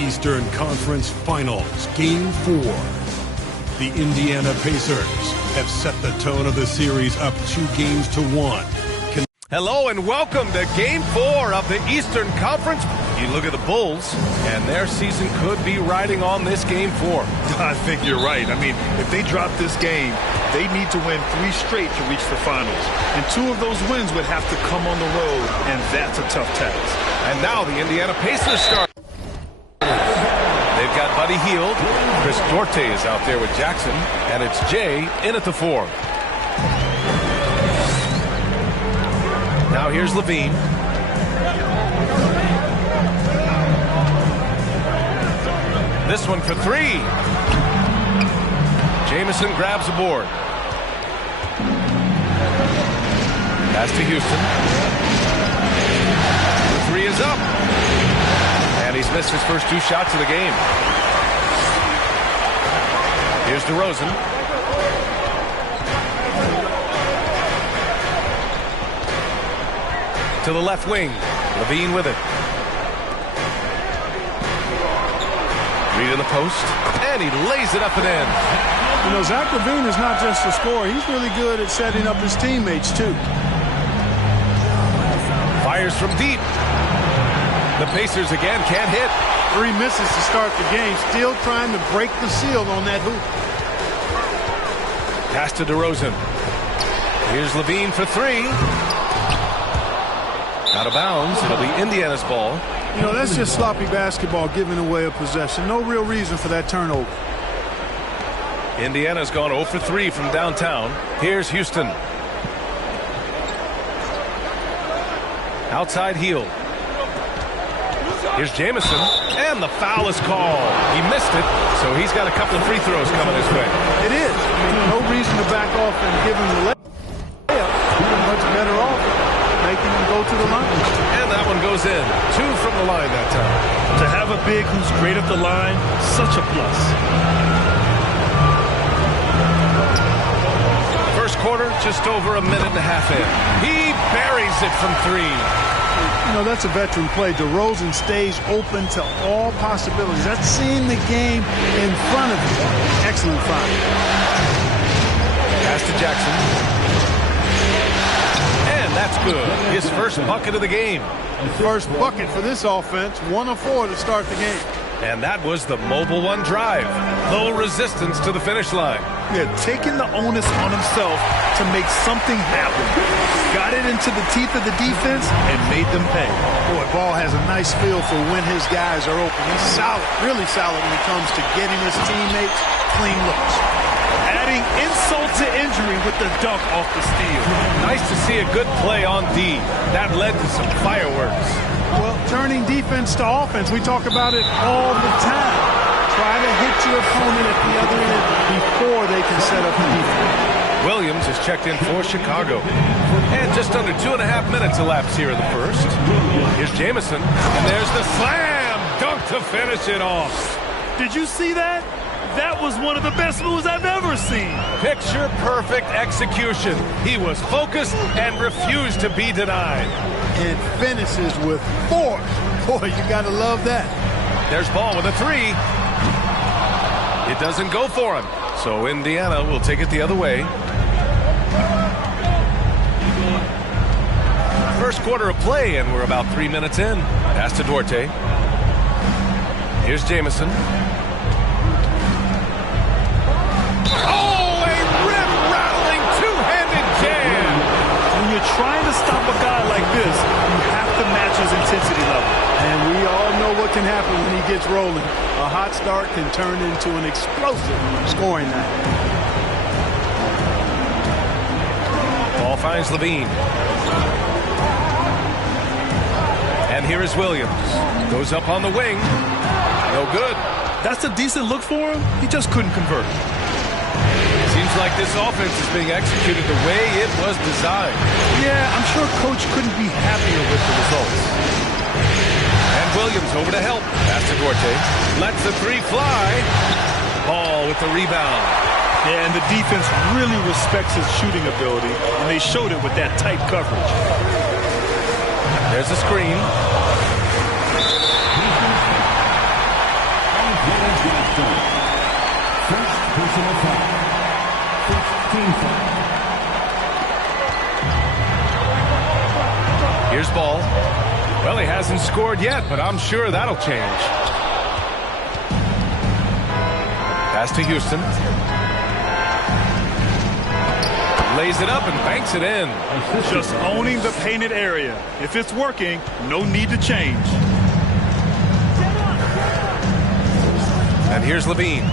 Eastern Conference Finals, Game 4. The Indiana Pacers have set the tone of the series up 2-1. Hello and welcome to Game 4 of the Eastern Conference. You look at the Bulls, and their season could be riding on this Game 4. I think you're right. I mean, if they drop this game, they need to win 3 straight to reach the finals. And 2 of those wins would have to come on the road, and that's a tough task. And now the Indiana Pacers start. They've got Buddy Hield. Chris Duarte is out there with Jackson, and it's Jay in at the 4. Now here's Levine. This one for 3. Jamison grabs the board. Pass to Houston. The 3 is up. And he's missed his first 2 shots of the game. Here's DeRozan. To the left wing. Levine with it. Reed in the post. And he lays it up and in. You know, Zach LaVine is not just a scorer. He's really good at setting up his teammates, too. Fires from deep. The Pacers again can't hit. 3 misses to start the game. Still trying to break the seal on that hoop. Pass to DeRozan. Here's Levine for 3. Out of bounds. It'll be Indiana's ball. You know, that's just sloppy basketball, giving away a possession. No real reason for that turnover. Indiana's gone 0 for 3 from downtown. Here's Houston. Outside Hield. Here's Jamison. And the foul is called. He missed it, so he's got a couple of free throws coming his way. It is. I mean, no reason to back off and give him the layup. He's much better off making him go to the line. And that one goes in. 2 from the line that time. To have a big who's great at the line, such a plus. First quarter, just over a minute and a half in. He buries it from 3. You know, that's a veteran play. DeRozan stays open to all possibilities. That's seeing the game in front of you. Excellent find. Pass to Jackson. And that's good. His first bucket of the game. First bucket for this offense. 1 of 4 to start the game. And that was the Mobile One drive. Low resistance to the finish line. Yeah, taking the onus on himself to make something happen. Got it into the teeth of the defense and made them pay. Boy, Ball has a nice feel for when his guys are open. He's solid, really solid when it comes to getting his teammates clean looks. Adding insult to injury with the dunk off the steal. Nice to see a good play on D. That led to some fireworks. Well, turning defense to offense, we talk about it all the time. Try to hit your opponent at the other end before they can set up the defense. Williams is checked in for Chicago. And just under 2.5 minutes elapsed here in the first. Here's Jamison. And there's the slam dunk to finish it off. Did you see that? That was one of the best moves I've ever seen. Picture perfect execution. He was focused and refused to be denied. And finishes with 4. Boy, you got to love that. There's Ball with a 3. It doesn't go for him. So Indiana will take it the other way. First quarter of play, and we're about 3 minutes in. Pass to Duarte. Here's Jamison. Oh, a rim-rattling two-handed jam. When you're trying to stop a guy like this, you have to match his intensity level. And we all know what can happen when he gets rolling. A hot start can turn into an explosive scoring night. Ball finds Levine. And here is Williams. Goes up on the wing. No good. That's a decent look for him. He just couldn't convert. Seems like this offense is being executed the way it was designed. Yeah, I'm sure Coach couldn't be happier with the results. And Williams over to help. Pass to Duarte. Lets the 3 fly. Ball with the rebound. Yeah, and the defense really respects his shooting ability, and they showed it with that tight coverage. There's a screen. First personal foul. First team foul. Here's Ball. Well, he hasn't scored yet, but I'm sure that'll change. Pass to Houston. Lays it up and banks it in. Just owning the painted area. If it's working, no need to change. And here's Levine.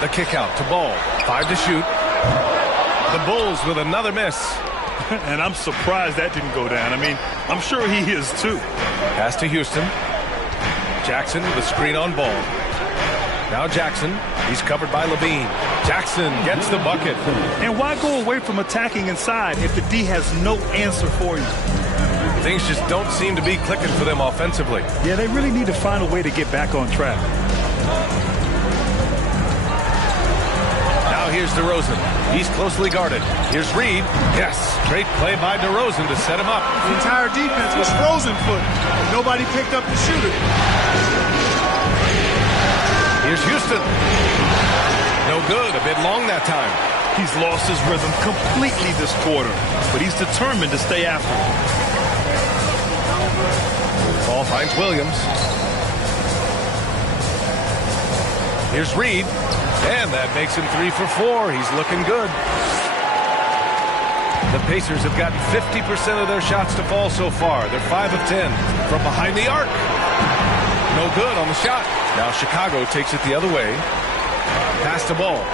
The kick out to Ball. 5 to shoot. The Bulls with another miss. And I'm surprised that didn't go down. I mean, I'm sure he is too. Pass to Houston. Jackson with a screen on Ball. Now Jackson. He's covered by Levine. Jackson gets the bucket. And why go away from attacking inside if the D has no answer for you? Things just don't seem to be clicking for them offensively. Yeah, they really need to find a way to get back on track. Now here's DeRozan. He's closely guarded. Here's Reed. Yes, great play by DeRozan to set him up. The entire defense was frozen footed. Nobody picked up the shooter. Here's Houston. No good. A bit long that time. He's lost his rhythm completely this quarter, but he's determined to stay after it. Ball finds Williams. Here's Reed. And that makes him 3 for 4. He's looking good. The Pacers have gotten 50% of their shots to fall so far. They're 5 of 10 from behind the arc. No good on the shot. Now Chicago takes it the other way. Pass to Ball.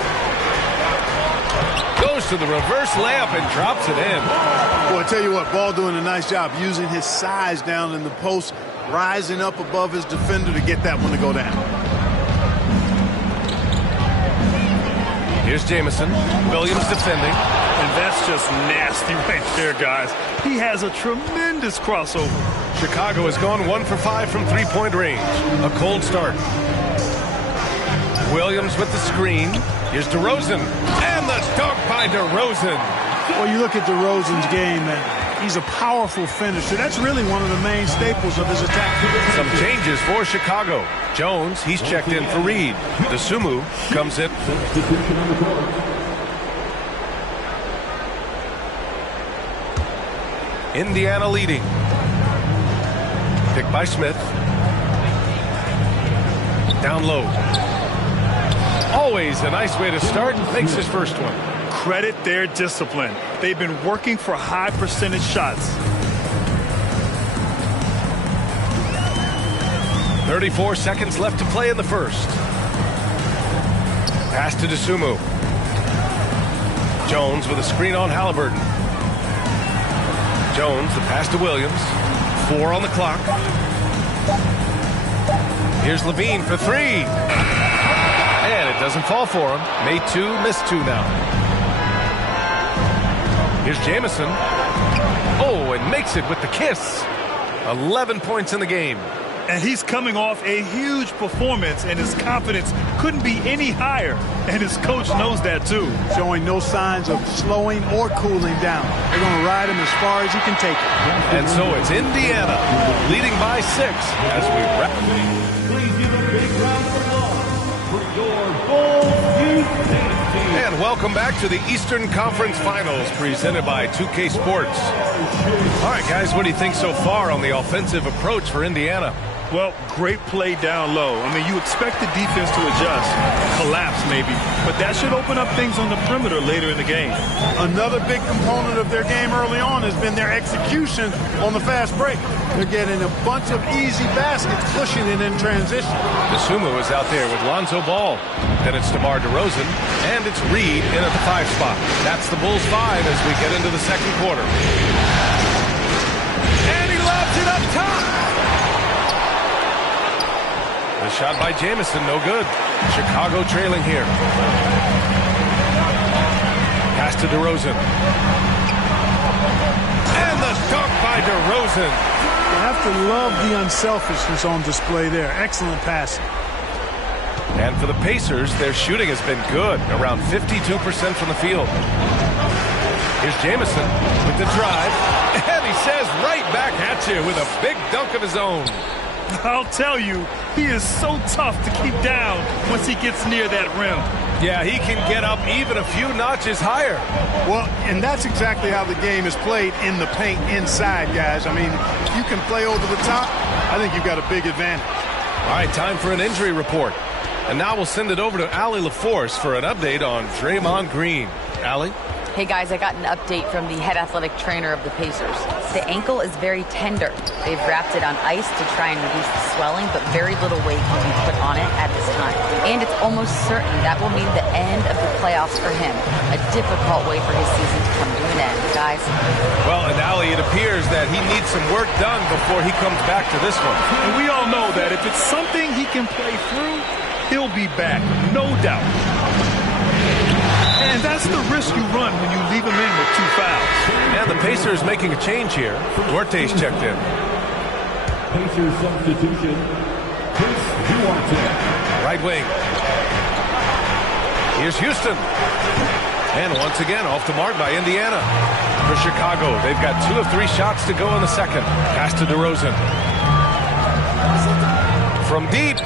Goes to the reverse layup and drops it in. Boy, I tell you what, Ball doing a nice job using his size down in the post, rising up above his defender to get that one to go down. Here's Jamison. Williams defending. And that's just nasty right there, guys. He has a tremendous crossover. Chicago has gone 1 for 5 from three-point range. A cold start. Williams with the screen. Here's DeRozan. And the dunk by DeRozan. Well, you look at DeRozan's game, and he's a powerful finisher. That's really one of the main staples of his attack. Some changes for Chicago. Jones, he's checked in for Reed. DeSumo comes in. Indiana leading. Picked by Smith. Down low. Always a nice way to start. Makes his first one. Credit their discipline. They've been working for high percentage shots. 34 seconds left to play in the first. Pass to DeSumo. Jones with a screen on Halliburton. Jones, the pass to Williams. 4 on the clock. Here's Levine for 3. And it doesn't fall for him. Made 2, missed 2 now. Here's Jamison. Oh, and makes it with the kiss. 11 points in the game. And he's coming off a huge performance, and his confidence couldn't be any higher. And his coach knows that, too. Showing no signs of slowing or cooling down. They're going to ride him as far as he can take it. And so it's Indiana leading by 6 as we wrap. Please give a big round of applause for your Bulls Youth Tennis Team. And welcome back to the Eastern Conference Finals presented by 2K Sports. All right, guys, what do you think so far on the offensive approach for Indiana? Well, great play down low. I mean, you expect the defense to adjust, collapse maybe, but that should open up things on the perimeter later in the game. Another big component of their game early on has been their execution on the fast break. They're getting a bunch of easy baskets, pushing it in transition. DeSumo is out there with Lonzo Ball. Then it's DeMar DeRozan, and it's Reed in at the 5 spot. That's the Bulls 5 as we get into the second quarter. And he lobs it up top. The shot by Jamison, no good. Chicago trailing here. Pass to DeRozan. And the dunk by DeRozan. You have to love the unselfishness on display there. Excellent passing. And for the Pacers, their shooting has been good, around 52% from the field. Here's Jamison with the drive. And he says right back at you with a big dunk of his own. I'll tell you, he is so tough to keep down once he gets near that rim. Yeah, he can get up even a few notches higher. Well, and that's exactly how the game is played in the paint inside, guys. I mean, if you can play over the top, I think you've got a big advantage. All right, time for an injury report. And now we'll send it over to Allie LaForce for an update on Draymond Green. Allie? Hey guys, I got an update from the head athletic trainer of the Pacers. The ankle is very tender. They've wrapped it on ice to try and reduce the swelling, but very little weight can be put on it at this time. And it's almost certain that will mean the end of the playoffs for him. A difficult way for his season to come to an end, guys. Well, and Allie, it appears that he needs some work done before he comes back to this one. And we all know that if it's something he can play through, he'll be back, no doubt. And that's the risk you run when you leave him in with 2 fouls. And the Pacers making a change here. Duarte's checked in. Pacers substitution, Chris Duarte. Right wing. Here's Houston. And once again, off the mark by Indiana. For Chicago, they've got 2 of 3 shots to go in the second. Pass to DeRozan. From deep.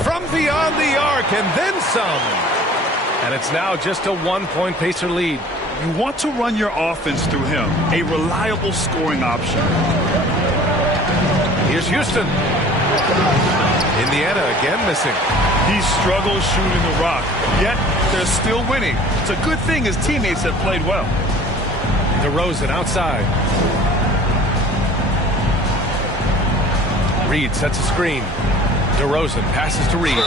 From beyond the arc, and then some. And it's now just a 1-point Pacer lead. You want to run your offense through him, a reliable scoring option. Here's Houston. Indiana again missing. He struggles shooting the rock, yet they're still winning. It's a good thing his teammates have played well. DeRozan outside. Reed sets a screen. DeRozan passes to Reed.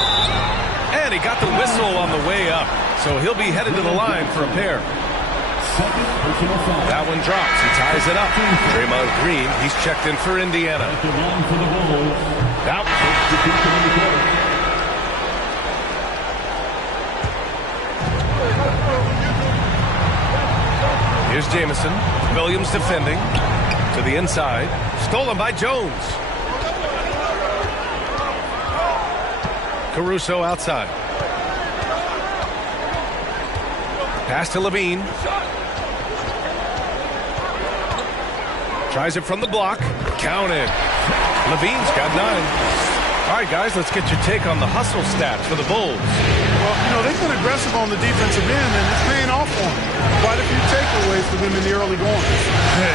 And he got the whistle on the way up. So he'll be headed to the line for a pair. That one drops. He ties it up. Draymond Green, he's checked in for Indiana. That Here's Jamison. Williams defending. To the inside. Stolen by Jones. Caruso outside. Pass to Levine. Tries it from the block. Counted. Levine's got 9. All right, guys, let's get your take on the hustle stats for the Bulls. Well, you know, they've been aggressive on the defensive end, and it's paying off for them. Quite a few takeaways for them in the early going.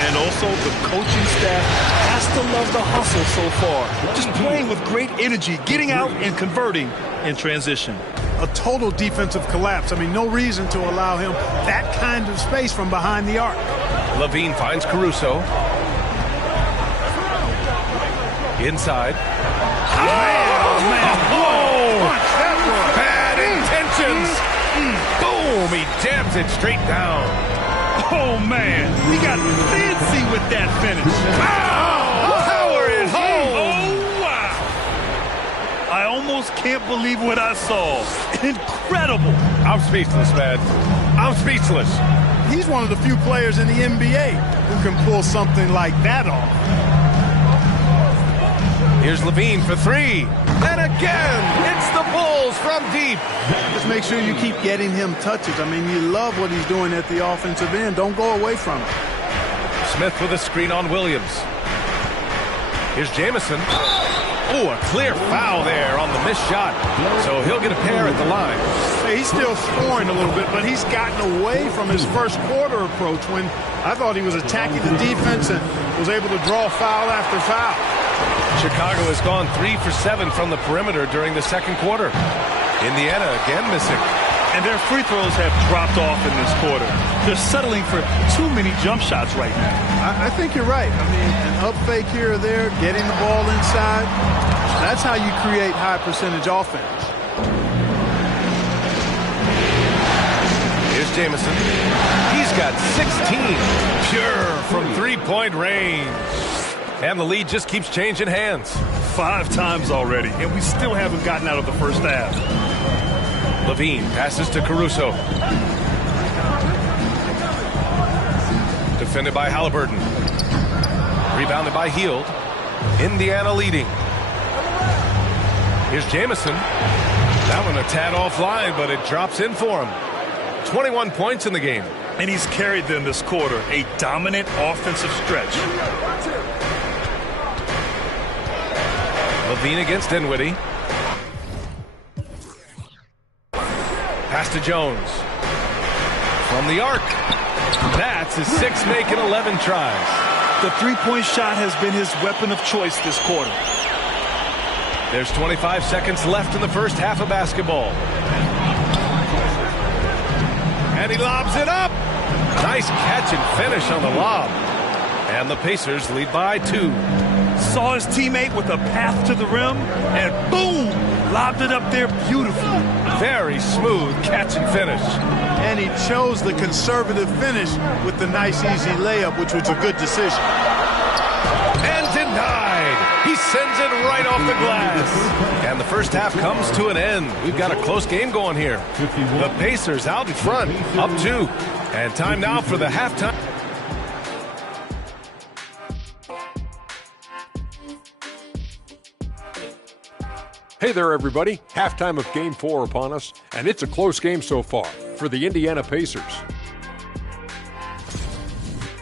And also, the coaching staff has to love the hustle so far. Just playing with great energy, getting out and converting in transition. A total defensive collapse. I mean, no reason to allow him that kind of space from behind the arc. Levine finds Caruso. Inside. Oh, man. Oh, Punch, that was. bad intentions. Boom, he jams it straight down. Oh, man. He got fancy with that finish. Power it home. Oh, wow. I almost can't believe what I saw. Incredible. I'm speechless, man. I'm speechless. He's one of the few players in the NBA who can pull something like that off. Here's Levine for 3. And again, it's the Bulls from deep. Just make sure you keep getting him touches. I mean, you love what he's doing at the offensive end. Don't go away from it. Smith with a screen on Williams. Here's Jamison. Oh, a clear foul there on the missed shot. So he'll get a pair at the line. He's still scoring a little bit, but he's gotten away from his first quarter approach when I thought he was attacking the defense and was able to draw foul after foul. Chicago has gone 3 for 7 from the perimeter during the second quarter. Indiana again missing. And their free throws have dropped off in this quarter. They're settling for too many jump shots right now. I think you're right. I mean, an up fake here or there, getting the ball inside, that's how you create high percentage offense. Here's Jamison. He's got 16 pure from three-point range. And the lead just keeps changing hands. 5 times already, and we still haven't gotten out of the first half. Levine passes to Caruso. Defended by Halliburton. Rebounded by Hield. Indiana leading. Here's Jamison. That one a tad offline, but it drops in for him. 21 points in the game. And he's carried them this quarter. A dominant offensive stretch. Levine against Dinwiddie. Pass to Jones. From the arc. That's his 6th make in 11 tries. The three-point shot has been his weapon of choice this quarter. There's 25 seconds left in the first half of basketball. And he lobs it up. Nice catch and finish on the lob. And the Pacers lead by 2. Saw his teammate with a path to the rim, and boom! Lobbed it up there beautifully. Very smooth catch and finish. And he chose the conservative finish with the nice, easy layup, which was a good decision. And denied. He sends it right off the glass. And the first half comes to an end. We've got a close game going here. The Pacers out in front, up 2. And time now for the halftime. Hey there, everybody. Halftime of Game 4 upon us, and it's a close game so far for the Indiana Pacers.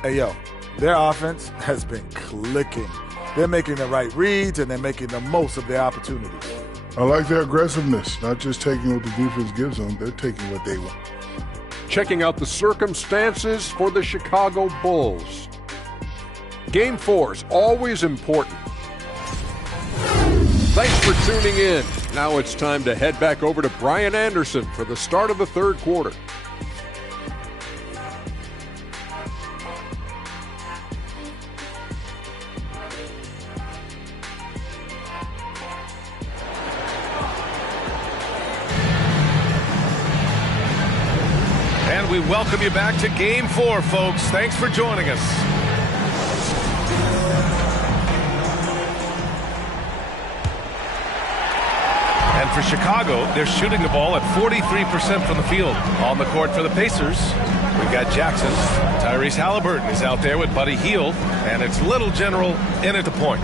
Hey, yo, their offense has been clicking. They're making the right reads, and they're making the most of their opportunities. I like their aggressiveness, not just taking what the defense gives them, they're taking what they want. Checking out the circumstances for the Chicago Bulls. Game 4 is always important. Thanks for tuning in. Now it's time to head back over to Brian Anderson for the start of the third quarter. And we welcome you back to Game 4, folks. Thanks for joining us. And for Chicago, they're shooting the ball at 43% from the field. On the court for the Pacers, we've got Jackson. Tyrese Halliburton is out there with Buddy Hield, and it's Little General in at the point.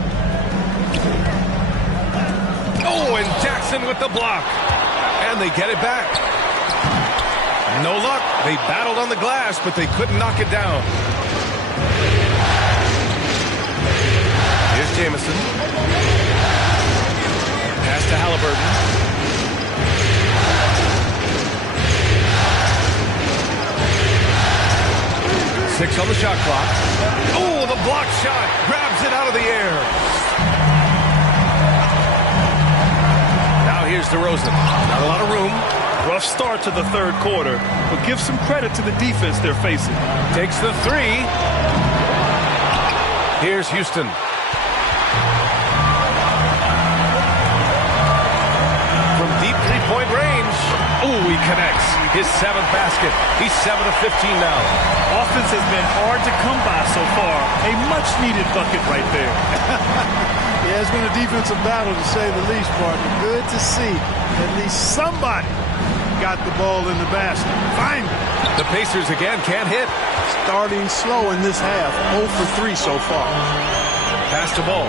Oh, and Jackson with the block. And they get it back. No luck. They battled on the glass, but they couldn't knock it down. Here's Jamison. Pass to Halliburton. 6 on the shot clock. Oh, the block shot. Grabs it out of the air. Now here's DeRozan. Not a lot of room. Rough start to the third quarter, but give some credit to the defense they're facing. Takes the 3. Here's Houston. From deep three-point range. Oh, he connects. His 7th basket. He's 7 of 15 now. Offense has been hard to come by so far. A much-needed bucket right there. Yeah, it's been a defensive battle, to say the least, partner. Good to see at least somebody got the ball in the basket. Finally. The Pacers again can't hit. Starting slow in this half. 0 for 3 so far. Pass the ball.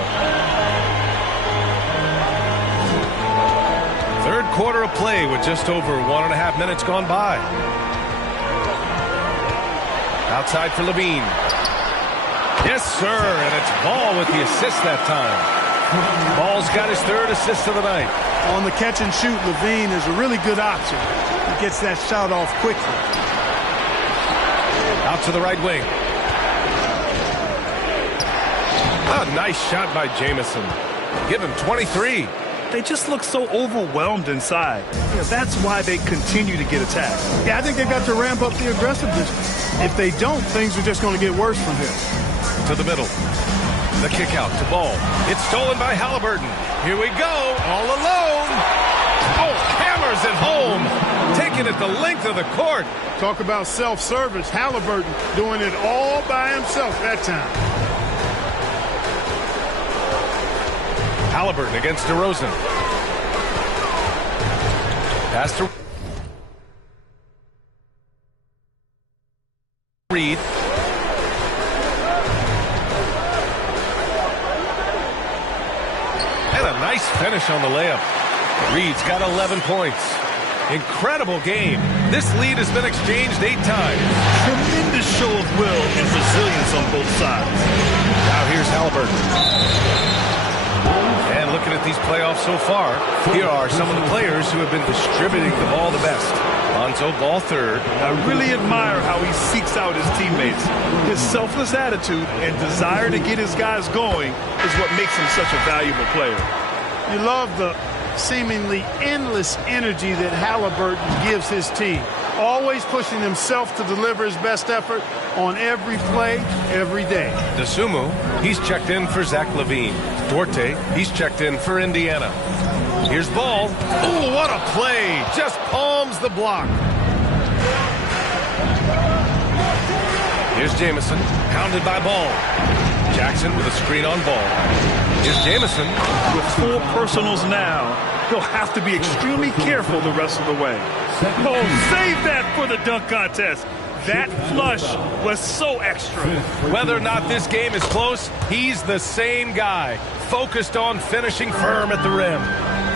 Third quarter of play with just over 1.5 minutes gone by. Outside for Levine. Yes, sir, and it's Ball with the assist that time. Ball's got his 3rd assist of the night. On the catch and shoot, Levine is a really good option. He gets that shot off quickly. Out to the right wing. A nice shot by Jamison. Give him 23. They just look so overwhelmed inside. Yeah, that's why they continue to get attacked. Yeah, I think they've got to ramp up the aggressiveness. If they don't, things are just going to get worse from here. To the middle. The kick out to Ball. It's stolen by Halliburton. Here we go. All alone. Oh, hammers it home. Taking it the length of the court. Talk about self-service. Halliburton doing it all by himself that time. Halliburton against DeRozan. Pass to Reed. And a nice finish on the layup. Reed's got 11 points. Incredible game. This lead has been exchanged 8 times. Tremendous show of will and resilience on both sides. Now here's Halliburton. And looking at these playoffs so far, here are some of the players who have been distributing the ball the best. Lonzo, ball third. I really admire how he seeks out his teammates. His selfless attitude and desire to get his guys going is what makes him such a valuable player. You love the seemingly endless energy that Halliburton gives his team. Always pushing himself to deliver his best effort on every play, every day. DeSumo, he's checked in for Zach LaVine. Duarte, he's checked in for Indiana. Here's Ball. Oh, what a play. Just palms the block. Here's Jamison, pounded by Ball. Jackson with a screen on Ball. Here's Jamison. With 4 personals now, he'll have to be extremely careful the rest of the way. Oh, save that for the dunk contest. That flush was so extra. Whether or not this game is close, he's the same guy, focused on finishing firm at the rim.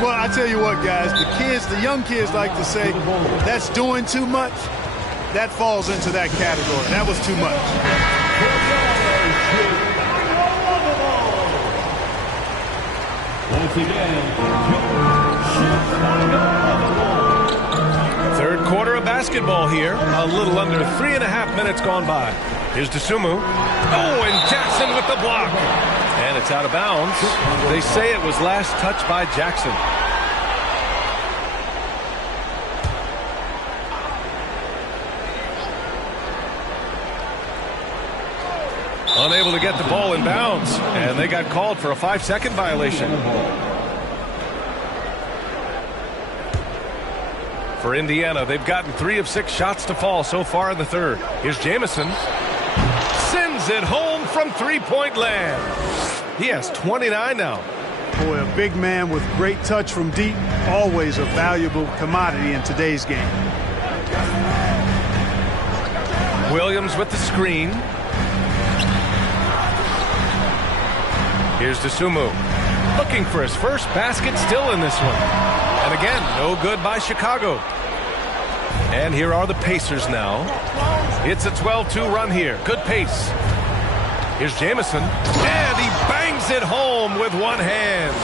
Well, I tell you what, guys, the young kids like to say, that's doing too much. That falls into that category. That was too much. Once again, third quarter of basketball here. A little under 3.5 minutes gone by. Here's DeSumo. Oh, and Jackson with the block. And it's out of bounds. They say it was last touched by Jackson. Unable to get the ball in bounds. And they got called for a 5-second violation. For Indiana, they've gotten 3 of 6 shots to fall so far in the third. Here's Jamison. Sends it home from three-point land. He has 29 now. Boy, a big man with great touch from deep, always a valuable commodity in today's game. Williams with the screen. Here's DeSumo. Looking for his first basket still in this one. And again, no good by Chicago. And here are the Pacers now. It's a 12-2 run here. Good pace. Here's Jamison. And he bangs it home with one hand.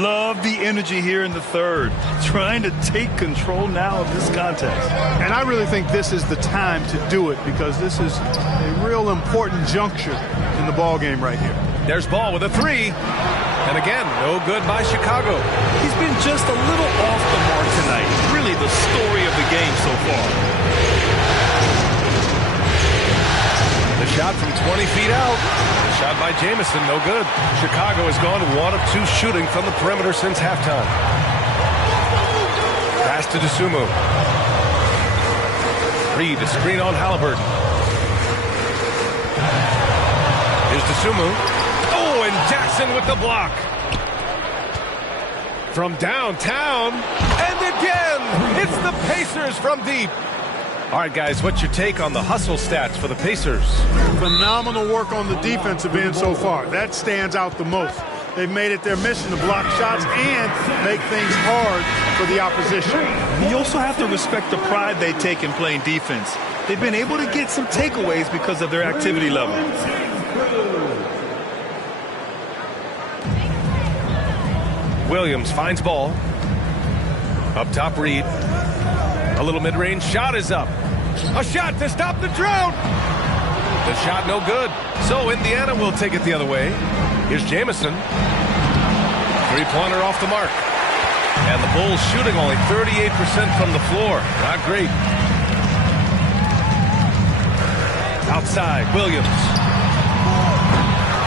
Love the energy here in the third. Trying to take control now of this contest. And I really think this is the time to do it because this is a real important juncture in the ball game right here. There's Ball with a 3. And again, no good by Chicago. He's been just a little off the mark tonight. Really the story of the game so far. The shot from 20 feet out. The shot by Jamison, no good. Chicago has gone 1 of 2 shooting from the perimeter since halftime. Pass to DeSumo. Reed, a screen on Halliburton. Here's DeSumo. Oh, and Jackson with the block. From downtown. And again, it's the Pacers from deep. All right, guys, what's your take on the hustle stats for the Pacers? Phenomenal work on the defensive end so far. That stands out the most. They've made it their mission to block shots and make things hard for the opposition. You also have to respect the pride they take in playing defense. They've been able to get some takeaways because of their activity level. Williams finds Ball. Up top, Reed. A little mid-range shot is up. A shot to stop the drought. The shot no good. So Indiana will take it the other way. Here's Jamison. Three-pointer off the mark. And the Bulls shooting only 38% from the floor. Not great. Outside, Williams.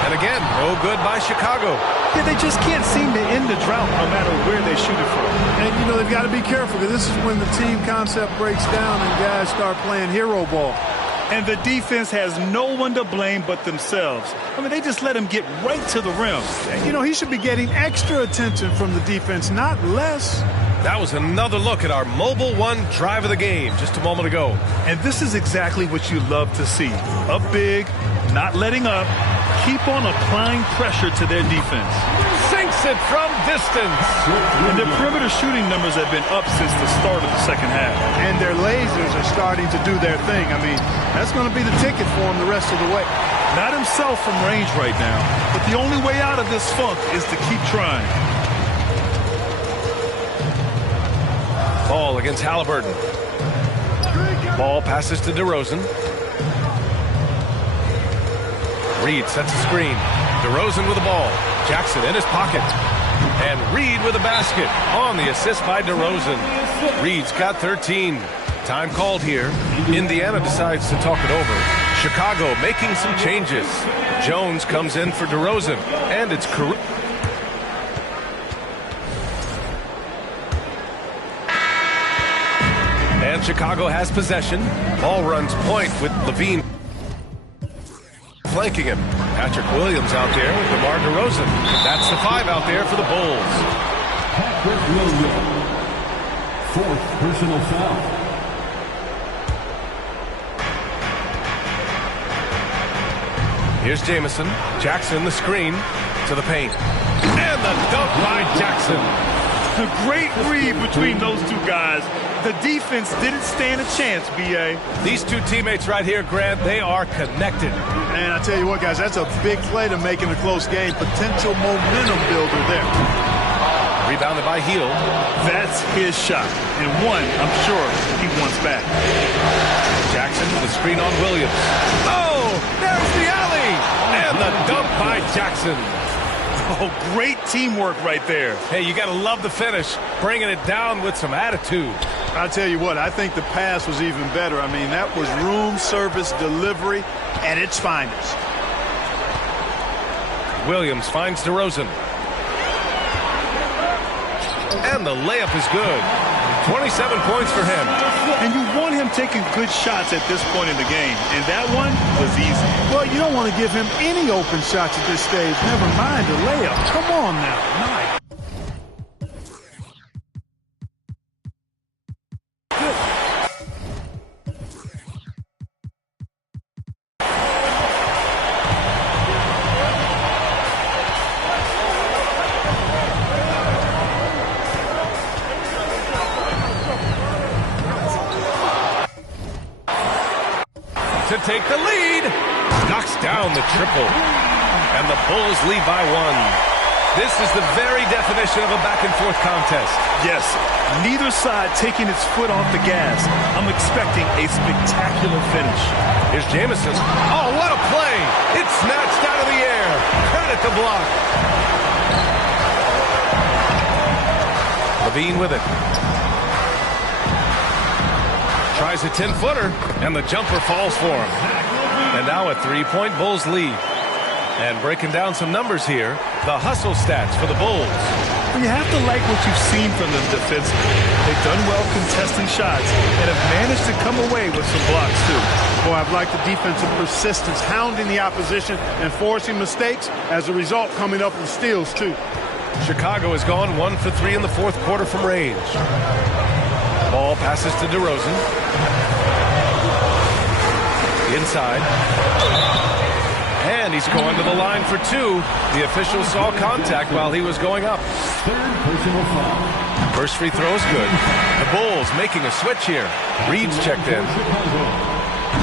And again, no good by Chicago. Yeah, they just can't seem to end the drought no matter where they shoot it from. And, you know, they've got to be careful because this is when the team concept breaks down and guys start playing hero ball. And the defense has no one to blame but themselves. I mean, they just let him get right to the rim. And, you know, he should be getting extra attention from the defense, not less. That was another look at our Mobile One drive of the game just a moment ago. And this is exactly what you love to see. Up big, not letting up, keep on applying pressure to their defense. Sinks it from distance. And their perimeter shooting numbers have been up since the start of the second half. And their lasers are starting to do their thing. I mean, that's going to be the ticket for him the rest of the way. Not himself from range right now, but the only way out of this funk is to keep trying. Ball against Halliburton. Ball passes to DeRozan. Reed sets a screen. DeRozan with the ball. Jackson in his pocket. And Reed with a basket on the assist by DeRozan. Reed's got 13. Time called here. Indiana decides to talk it over. Chicago making some changes. Jones comes in for DeRozan. And it's Caruso. And Chicago has possession. Ball runs point with Levine flanking him. Patrick Williams out there with DeMar DeRozan. That's the 5 out there for the Bulls. Patrick Williams, 4th personal foul. Here's Jamison. Jackson the screen to the paint. And the dunk by Jackson. A great read between those two guys. The defense didn't stand a chance, B.A. These two teammates right here, Grant, they are connected. And I tell you what, guys, that's a big play to make in a close game. Potential momentum builder there. Rebounded by Hield. That's his shot. And one, I'm sure, he wants back. Jackson with the screen on Williams. Oh, there's the alley. And the dunk by Jackson. Oh, great teamwork right there. Hey, you got to love the finish. Bringing it down with some attitude. I'll tell you what, I think the pass was even better. I mean, that was room service delivery at its finest. Williams finds DeRozan. And the layup is good. 27 points for him. And you want him taking good shots at this point in the game. And that one was easy. Well, you don't want to give him any open shots at this stage. Never mind the layup. Come on now. Nice. To take the lead. Knocks down the triple. And the Bulls lead by 1. This is the very definition of a back-and-forth contest. Yes, neither side taking its foot off the gas. I'm expecting a spectacular finish. Here's Jamison. Oh, what a play. It's snatched out of the air. Credit the block. Levine with it. Tries a 10-footer, and the jumper falls for him. And now a 3-point Bulls lead. And breaking down some numbers here, the hustle stats for the Bulls. Well, you have to like what you've seen from them defensively. They've done well contesting shots and have managed to come away with some blocks, too. Boy, I've liked the defensive persistence, hounding the opposition and forcing mistakes. As a result, coming up with steals, too. Chicago has gone 1 for 3 in the 4th quarter from range. Ball passes to DeRozan. Inside. And he's going to the line for 2. The official saw contact while he was going up. 3rd personal foul. First free throw is good. The Bulls making a switch here. Reed's checked in.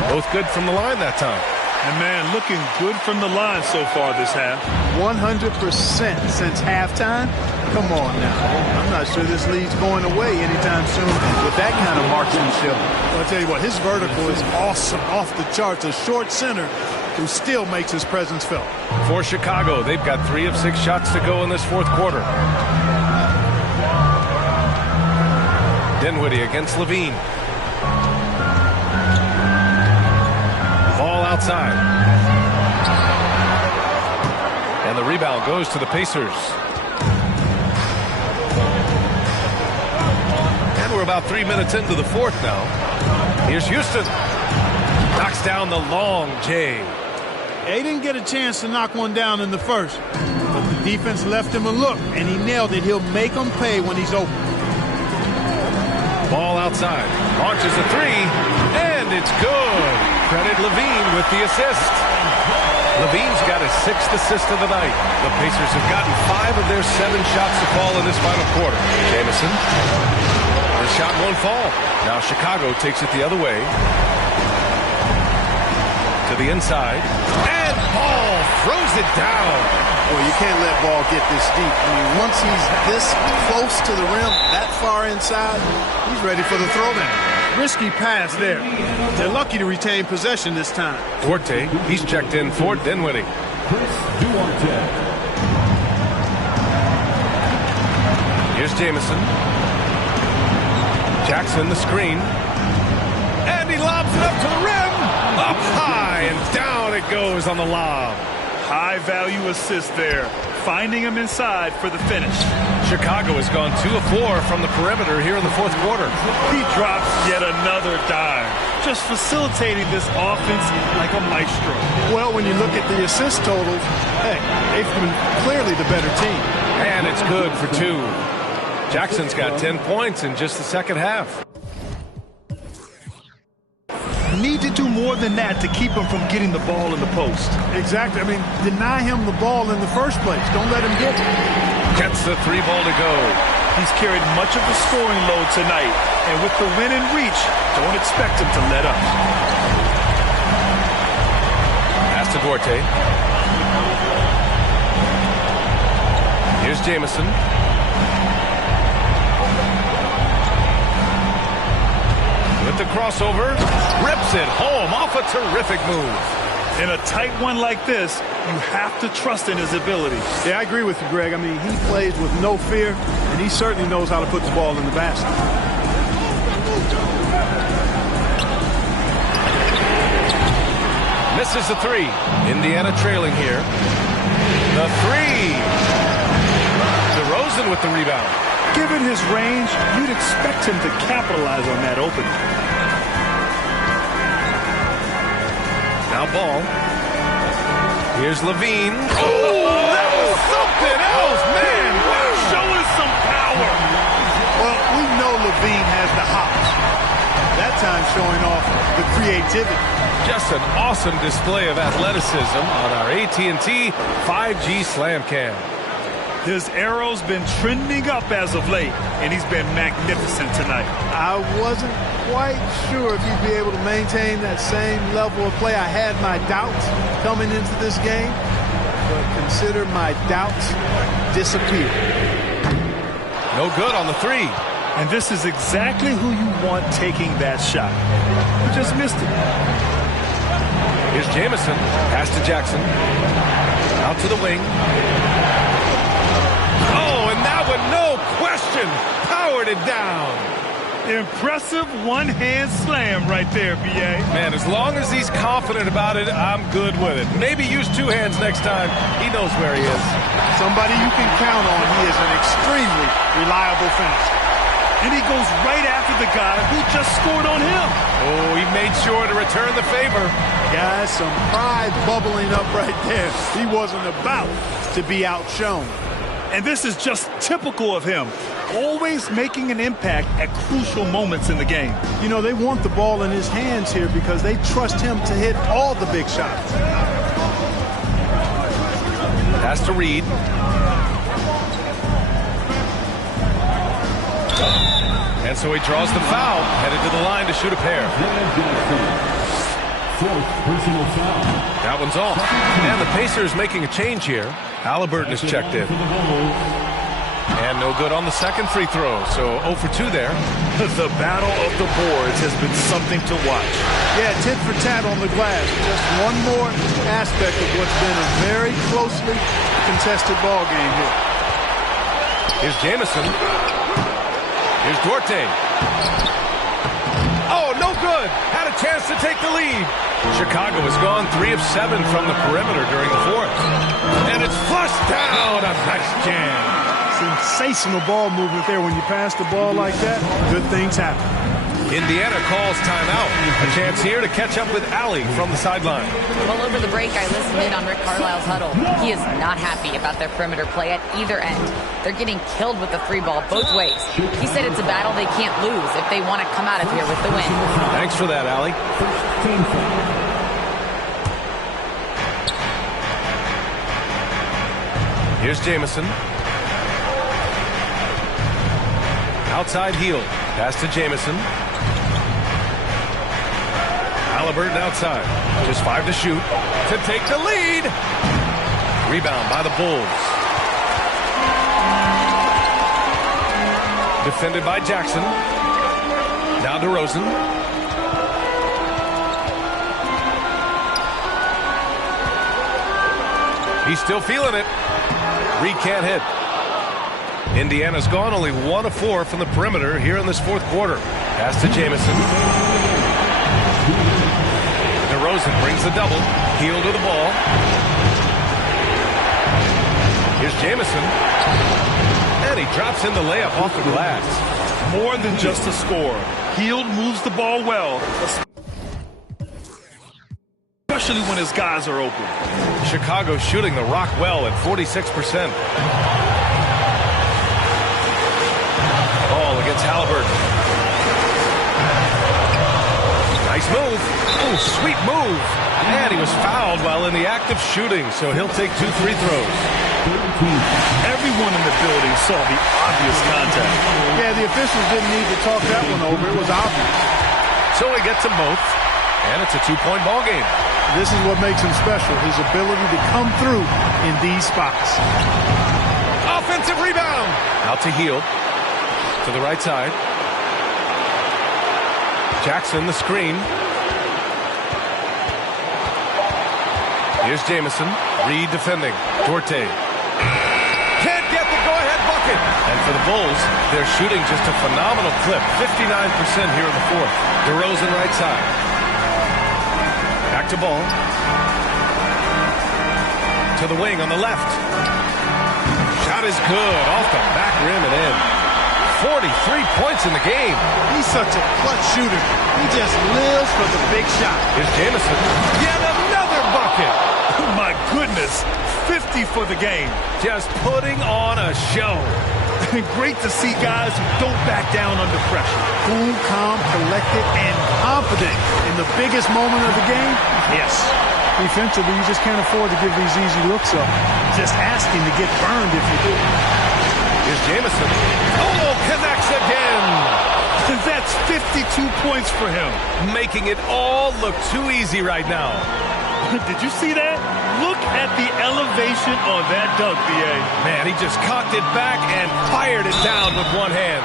Both good from the line that time. And, man, looking good from the line so far this half. 100% since halftime. Come on now. I'm not sure this lead's going away anytime soon with that kind of marksmanship. Well, I'll tell you what, his vertical is awesome, off the charts. A short center who still makes his presence felt. For Chicago, they've got 3 of 6 shots to go in this 4th quarter. Dinwiddie against Levine. Ball outside. And the rebound goes to the Pacers. And we're about 3 minutes into the 4th now. Here's Houston. Knocks down the long J. They didn't get a chance to knock one down in the first. But the defense left him a look, and he nailed it. He'll make them pay when he's open. Ball outside. Launches a 3. And it's good. Credit Levine with the assist. Levine's got his 6th assist of the night. The Pacers have gotten 5 of their 7 shots to fall in this final quarter. Jamison. The shot won't fall. Now Chicago takes it the other way. To the inside. And Ball throws it down. Well, you can't let Ball get this deep. I mean, once he's this close to the rim, that far inside, he's ready for the throwdown. Risky pass there. They're lucky to retain possession this time. Duarte, he's checked in for Dinwiddie. Here's Jamison. Jackson, the screen. And he lobs it up to the rim. Up high and down it goes on the lob. High-value assist there, finding him inside for the finish. Chicago has gone 2 of 4 from the perimeter here in the 4th quarter. He drops yet another dime, just facilitating this offense like a maestro. Well, when you look at the assist totals, hey, they've been clearly the better team. And it's good for 2. Jackson's got 10 points in just the second half. Need to do more than that to keep him from getting the ball in the post. Exactly. I mean, deny him the ball in the first place. Don't let him get it. Gets the 3 ball to go. He's carried much of the scoring load tonight, and with the win in reach, don't expect him to let up. Pass to Duarte. Here's Jamison. With the crossover, rips it home off a terrific move. In a tight one like this, you have to trust in his ability. Yeah, I agree with you, Greg. I mean, he plays with no fear, and he certainly knows how to put the ball in the basket. Misses the 3. Indiana trailing here. The 3. DeRozan with the rebound. Given his range, you'd expect him to capitalize on that opening. Now Ball. Here's Levine. Oh, that was something else, man. Showing some power. Well, we know Levine has the hops. That time showing off the creativity. Just an awesome display of athleticism on our AT&T 5G Slam Cam. His arrow's been trending up as of late, and he's been magnificent tonight. I wasn't quite sure if he'd be able to maintain that same level of play. I had my doubts coming into this game, but consider my doubts disappear. No good on the 3. And this is exactly who you want taking that shot. He just missed it. Here's Jamison. Pass to Jackson. Out to the wing. No question, powered it down. Impressive one-hand slam right there, B.A. Man, as long as he's confident about it, I'm good with it. Maybe use 2 hands next time. He knows where he is. Somebody you can count on. He is an extremely reliable finisher. And he goes right after the guy who just scored on him. Oh, he made sure to return the favor. Guys, some pride bubbling up right there. He wasn't about to be outshone. And this is just typical of him, always making an impact at crucial moments in the game. You know, they want the ball in his hands here because they trust him to hit all the big shots. Pass to Reed. And so he draws the foul, headed to the line to shoot a pair. Personal foul. That one's off. And the Pacers making a change here. Halliburton is checked in. And no good on the second free throw, so 0 for 2 there. The battle of the boards has been something to watch. Yeah, tit for tat on the glass. Just one more aspect of what's been a very closely contested ball game here. Here's Jamison. Here's Duarte. Oh, no good. Had a chance to take the lead. Chicago has gone 3 of 7 from the perimeter during the 4th. And it's flushed down. A nice jam. Sensational ball movement there. When you pass the ball like that, good things happen. Indiana calls timeout. A chance here to catch up with Allie from the sideline. Well, over the break, I listened in on Rick Carlisle's huddle. He is not happy about their perimeter play at either end. They're getting killed with the 3 ball both ways. He said it's a battle they can't lose if they want to come out of here with the win. Thanks for that, Allie. Here's Jamison. Outside heel. Pass to Jamison. Halliburton outside. Just 5 to shoot. To take the lead. Rebound by the Bulls. Defended by Jackson. Now DeRozan. He's still feeling it. Reed can't hit. Indiana's gone only 1 of 4 from the perimeter here in this fourth quarter. Pass to Jamison. DeRozan brings the double. Heel to the ball. Here's Jamison. And he drops in the layup off the glass. More than just a score. Hield moves the ball well, especially when his guys are open. Chicago shooting the rock well at 46%. Ball against Halliburton. Nice move. Oh, sweet move. And he was fouled while in the act of shooting, so he'll take 2 free throws. Everyone in the building saw the obvious contact. Yeah, the officials didn't need to talk that one over. It was obvious. So he gets them both, and it's a 2-point ball game. This is what makes him special, his ability to come through in these spots. Offensive rebound. Out to Hield. To the right side. Jackson, the screen. Here's Jamison. Reed defending. Duarte. Can't get the go-ahead bucket. And for the Bulls, they're shooting just a phenomenal clip. 59% here in the fourth. DeRozan right side. Back to ball. To the wing on the left. Shot is good. Off the back rim and in. 43 points in the game. He's such a clutch shooter. He just lives for the big shot. Here's Jamison. Yet another bucket. Oh my goodness. 50 for the game. Just putting on a show. Great to see guys who don't back down under pressure. Cool, calm, collected, and confident in the biggest moment of the game. Yes. Defensively, you just can't afford to give these easy looks up. Just asking to get burned if you do. Here's Jamison. Oh, connects again. That's 52 points for him. Making it all look too easy right now. Did you see that? Look at the elevation on that dunk, B.A. Man, he just cocked it back and fired it down with one hand.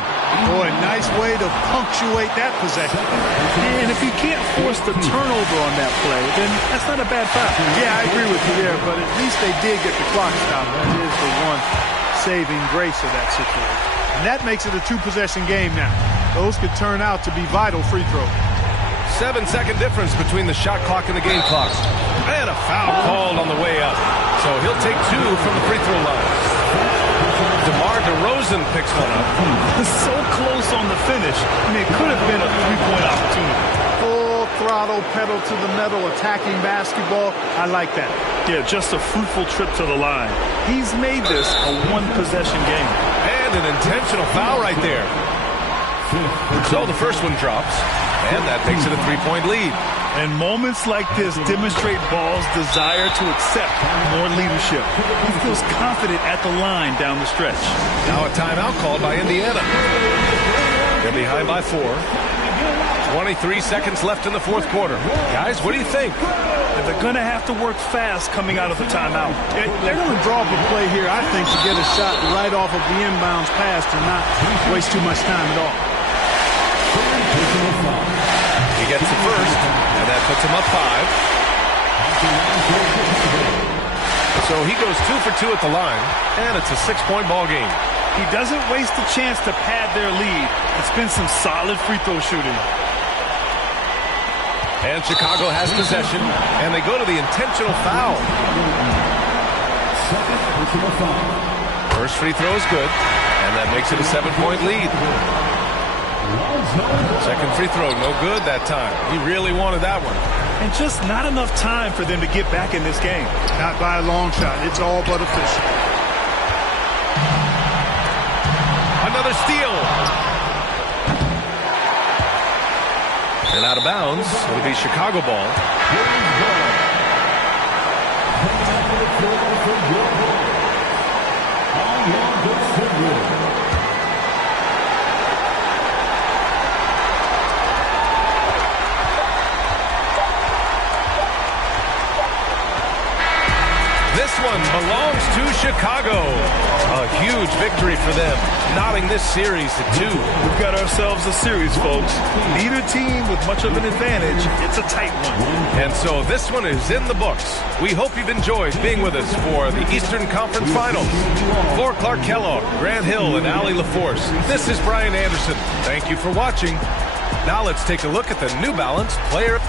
Boy, nice way to punctuate that possession. And if you can't force the turnover on that play, then that's not a bad foul. Yeah, I agree with you there, but at least they did get the clock stopped. That is the one saving grace of that situation. And that makes it a 2-possession game now. Those could turn out to be vital free throws. 7-second difference between the shot clock and the game clock. And a foul called on the way up. So he'll take 2 from the free throw line. DeMar DeRozan picks one up. So close on the finish. I mean, it could have been a 3-point opportunity. Full throttle, pedal to the metal, attacking basketball. I like that. Yeah, just a fruitful trip to the line. He's made this a 1-possession game. And an intentional foul right there. So the first one drops. And that makes it a 3-point lead. And moments like this demonstrate Ball's desire to accept more leadership. He feels confident at the line down the stretch. Now a timeout called by Indiana. They're behind by 4. 23 seconds left in the fourth quarter. Guys, what do you think? They're going to have to work fast coming out of the timeout. They're going to draw up a play here, I think, to get a shot right off of the inbounds pass and not waste too much time at all. He gets the first, and that puts him up 5. So he goes 2 for 2 at the line, and it's a 6-point ball game. He doesn't waste the chance to pad their lead. It's been some solid free throw shooting. And Chicago has possession, and they go to the intentional foul. First free throw is good, and that makes it a 7-point lead. Second free throw, no good that time. He really wanted that one. And just not enough time for them to get back in this game. Not by a long shot. It's all but official. Another steal. And out of bounds, it'll be Chicago ball. This one belongs to Chicago. A huge victory for them, knotting this series to 2. We've got ourselves a series, folks. Neither team with much of an advantage. It's a tight one. And so this one is in the books. We hope you've enjoyed being with us for the Eastern Conference Finals. For Clark Kellogg, Grant Hill, and Allie LaForce, this is Brian Anderson. Thank you for watching. Now let's take a look at the New Balance player.